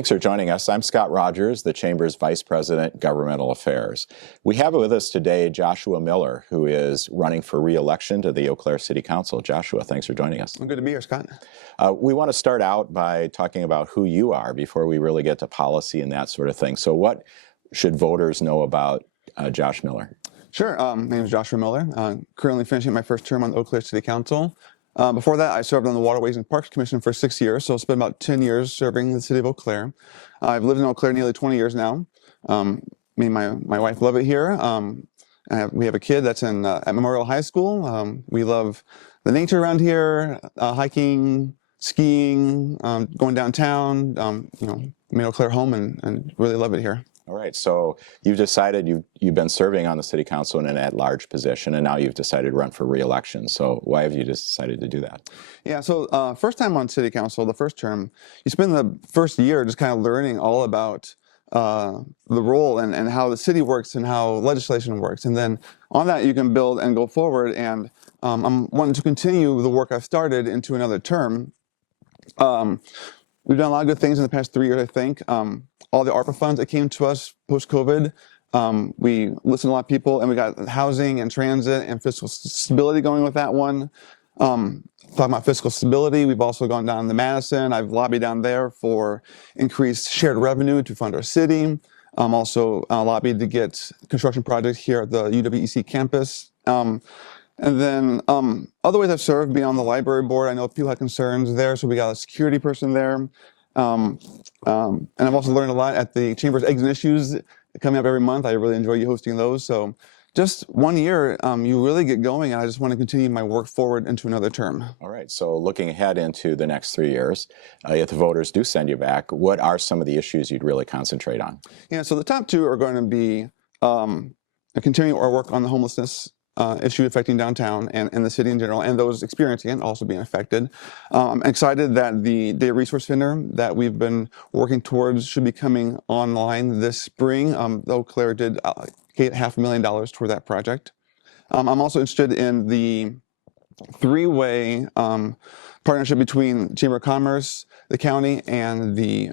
Thanks for joining us. I'm Scott Rogers, the Chamber's Vice President, Governmental Affairs. We have with us today Joshua Miller, who is running for re-election to the Eau Claire City Council. Joshua, thanks for joining us. Well, good to be here, Scott. We want to start out by talking about who you are before we really get to policy and that sort of thing. So what should voters know about Josh Miller? Sure. My name is Joshua Miller. Currently finishing my first term on the Eau Claire City Council. Before that, I served on the Waterways and Parks Commission for 6 years, so I spent about 10 years serving the city of Eau Claire. I've lived in Eau Claire nearly 20 years now. Me and my wife love it here. We have a kid that's at Memorial High School. We love the nature around here, hiking, skiing, going downtown. Made Eau Claire home and really love it here. All right, so you've decided you've been serving on the city council in an at-large position, and now you've decided to run for re-election. So why have you decided to do that? Yeah, so first time on city council, the first term, you spend the first year just kind of learning all about the role and how the city works and how legislation works. And then on that, you can build and go forward. And I'm wanting to continue the work I've started into another term. We've done a lot of good things in the past 3 years, I think. All the ARPA funds that came to us post-COVID, we listened to a lot of people, and we got housing and transit and fiscal stability going with that one. Talking about fiscal stability, we've also gone down to Madison. I've lobbied down there for increased shared revenue to fund our city. Also lobbied to get construction projects here at the UWEC campus. And then other ways I've served beyond the library board, I know people had concerns there, so we got a security person there. And I've also learned a lot at the Chamber's Eggs and Issues coming up every month. I really enjoy you hosting those. So just 1 year, you really get going, and I just want to continue my work forward into another term. All right, so looking ahead into the next 3 years, if the voters do send you back, what are some of the issues you'd really concentrate on? Yeah, so the top two are going to be continuing our work on the homelessness issue affecting downtown and the city in general, and those experiencing it also being affected. I'm excited that the data resource center that we've been working towards should be coming online this spring. Eau Claire did allocate $500,000 toward that project. I'm also interested in the three-way partnership between Chamber of Commerce, the county, and the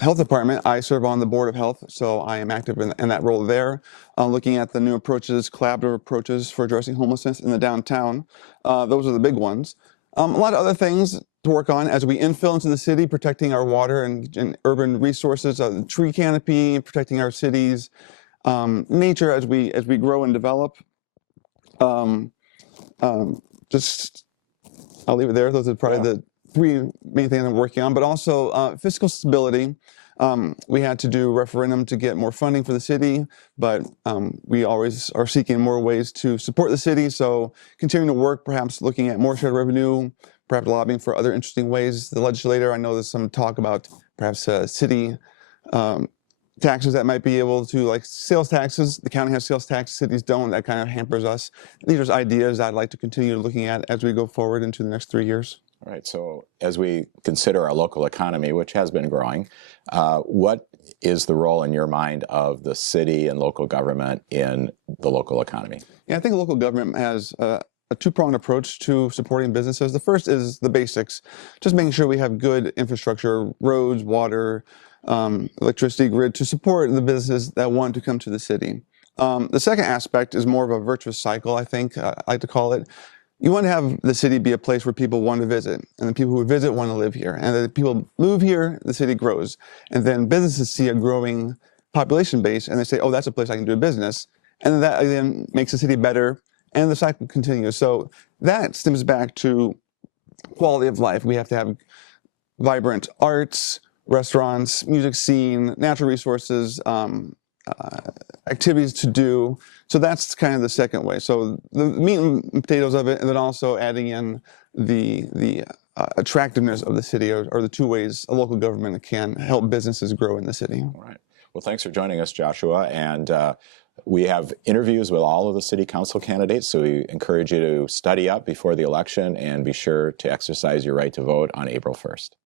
health department. I serve on the Board of Health, so I am active in that role there, looking at the new approaches, collaborative approaches for addressing homelessness in the downtown. Those are the big ones. A lot of other things to work on as we infill into the city, protecting our water and urban resources, tree canopy, protecting our cities, nature as we grow and develop. I'll leave it there. Those are probably the three main things I'm working on, but also fiscal stability. We had to do a referendum to get more funding for the city, but we always are seeking more ways to support the city. So continuing to work, perhaps looking at more shared revenue, perhaps lobbying for other interesting ways. The legislator, I know there's some talk about perhaps city taxes that might be able to, like sales taxes. The county has sales tax, cities don't. That kind of hampers us. These are ideas I'd like to continue looking at as we go forward into the next 3 years. All right, so as we consider our local economy, which has been growing, what is the role in your mind of the city and local government in the local economy? Yeah, I think local government has a two-pronged approach to supporting businesses. The first is the basics, just making sure we have good infrastructure, roads, water, electricity grid to support the businesses that want to come to the city. The second aspect is more of a virtuous cycle, I think, I like to call it. You want to have the city be a place where people want to visit, and the people who visit want to live here. And the people move here, the city grows. And then businesses see a growing population base, and they say, oh, that's a place I can do a business. And that then makes the city better, and the cycle continues. So that stems back to quality of life. We have to have vibrant arts, restaurants, music scene, natural resources, activities to do. So that's kind of the second way. So the meat and potatoes of it, and then also adding in the attractiveness of the city, or the two ways a local government can help businesses grow in the city. All right. Well, thanks for joining us, Joshua. And we have interviews with all of the city council candidates, so we encourage you to study up before the election and be sure to exercise your right to vote on April 1st.